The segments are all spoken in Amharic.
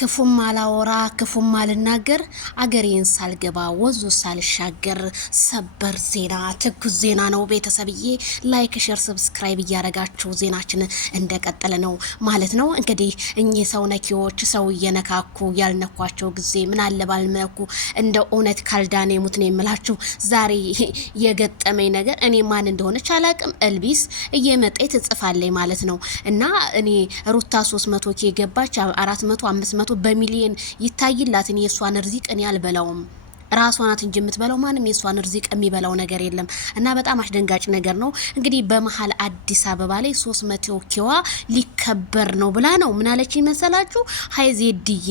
ክፉም አላወራ ክፉም አልናገር አገሬን ሳልገባ ወዙ ሳልሻገር ሰበር ዜና ትኩስ ዜና ነው። ቤተሰብዬ ላይክ ሼር ሰብስክራይብ እያረጋችሁ ዜናችን እንደቀጠለ ነው ማለት ነው። እንግዲህ እኚህ ሰው ነኪዎች ሰው እየነካኩ ያልነኳቸው ጊዜ ምን አለ ባልመኩ እንደ እውነት ካልዳኔ ሙት ነው የምላችሁ። ዛሬ የገጠመኝ ነገር እኔ ማን እንደሆነች አላቅም። እልቢስ እየመጣ ትጽፋለች ማለት ነው። እና እኔ ሩታ 300 ኬ ገባች 400 500 በሚሊዮን ይታይላት። እኔ የሷን ርዚቅ እኔ አልበላውም። ራሷ ናት እንጂ የምትበላው ማንም የሷን ርዚቅ የሚበላው ነገር የለም። እና በጣም አስደንጋጭ ነገር ነው። እንግዲህ በመሃል አዲስ አበባ ላይ 300 ኬዋ ሊከበር ነው ብላ ነው ምን አለች መሰላችሁ? ሀይ ዜድዬ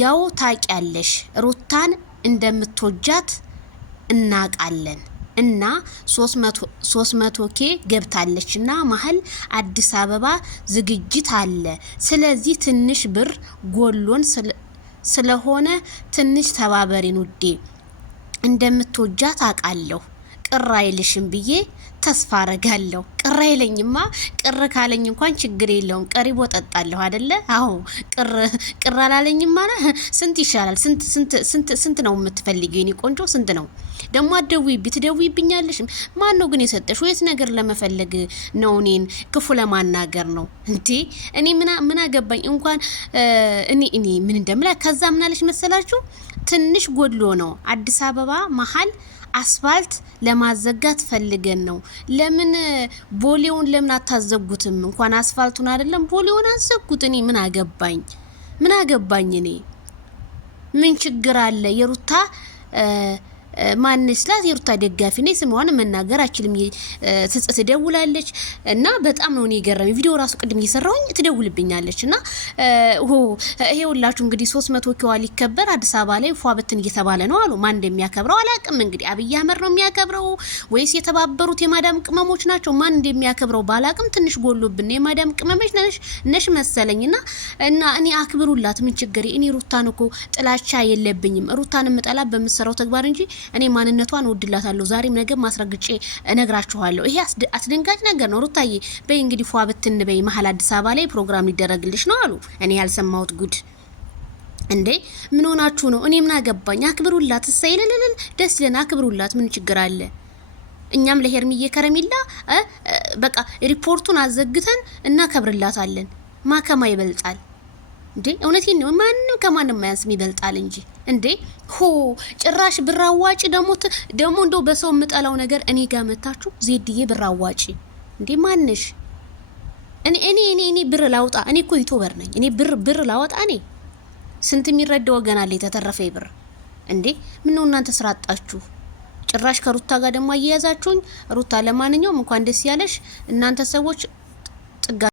ያው ታውቂያለሽ ሩታን እንደምትወጃት እናቃለን እና 300 ኬ ገብታለች እና መሀል አዲስ አበባ ዝግጅት አለ። ስለዚህ ትንሽ ብር ጎሎን ስለሆነ ትንሽ ተባበሪን ውዴ። እንደምትወጃት አውቃለሁ። ቅር አይልሽም ብዬ ተስፋ አረጋለሁ። ቅር አይለኝማ። ቅር ካለኝ እንኳን ችግር የለውም። ቀሪቦ ጠጣለሁ አይደለ? አዎ ቅር አላለኝማ። ስንት ይሻላል? ስንት ነው የምትፈልጊው? የኔ ቆንጆ ስንት ነው ደግሞ? ትደውይብኛለሽ። ማን ነው ግን የሰጠሽ? ወይስ ነገር ለመፈለግ ነው? እኔን ክፉ ለማናገር ነው እንዴ? እኔ ምን አገባኝ? እንኳን እኔ ምን እንደምላ ከዛ ምን አለሽ መሰላችሁ? ትንሽ ጎድሎ ነው አዲስ አበባ መሀል አስፋልት ለማዘጋት ፈልገን ነው። ለምን ቦሌውን ለምን አታዘጉትም? እንኳን አስፋልቱን አይደለም ቦሌውን አዘጉት። እኔ ምን አገባኝ? እኔ ምን ችግር አለ? የሩታ ማንስላት የሩታ ደጋፊ ነኝ። ስሟን መናገር አችልም። ትደውላለች እና በጣም ነው እኔ የገረመኝ። ቪዲዮ ራሱ ቅድም እየሰራውኝ ትደውልብኛለች እና ይሄ ሁላችሁ እንግዲህ 300 ኬዋ ሊከበር አዲስ አበባ ላይ ፏ በትን እየተባለ ነው አሉ። ማን እንደሚያከብረው አላቅም። እንግዲህ አብይ አህመድ ነው የሚያከብረው ወይስ የተባበሩት የማዳም ቅመሞች ናቸው? ማን እንደሚያከብረው ባላቅም ትንሽ ጎሎብን የማዳም ቅመሞች ነሽ መሰለኝና እና እኔ አክብሩላት። ምን ችግር? እኔ ሩታን እኮ ጥላቻ የለብኝም። ሩታን የምጠላ በምሰራው ተግባር እንጂ እኔ ማንነቷን ወድላታለሁ። ዛሬም ነገ ማስረግጬ እነግራችኋለሁ። ይሄ አስደንጋጭ ነገር ነው። ሩታዬ በይ እንግዲህ ፏ በትን በይ። መሀል አዲስ አበባ ላይ ፕሮግራም ሊደረግልሽ ነው አሉ። እኔ ያልሰማሁት ጉድ እንዴ! ምን ሆናችሁ ነው? እኔ ምን አገባኝ? አክብሩላት። እሰይልልል ደስ ይለን። አክብሩላት። ምን ችግር አለ? እኛም ለሄርሚዬ ከረሚላ በቃ ሪፖርቱን አዘግተን እናከብርላታለን። ማከማ ይበልጣል እንዴ? እውነቴን ነው። ማንንም ከማንም ማያንስም ይበልጣል እንጂ እንዴ ጭራሽ ብራዋጪ ደሞ እንደው በሰው የምጠላው ነገር እኔ ጋር መታችሁ ዜድዬ ብራዋጪ እንዴ ማንሽ? እኔ ብር ላውጣ? እኔ እኮ ዩቲዩበር ነኝ። እኔ ብር ላወጣ? እኔ ስንት የሚረዳው ወገን አለ የተተረፈ ብር እንዴ? ምን ነው እናንተ ስራ አጣችሁ? ጭራሽ ከሩታ ጋር ደግሞ አያያዛችሁኝ። ሩታ ለማንኛውም እንኳን ደስ ያለሽ እናንተ ሰዎች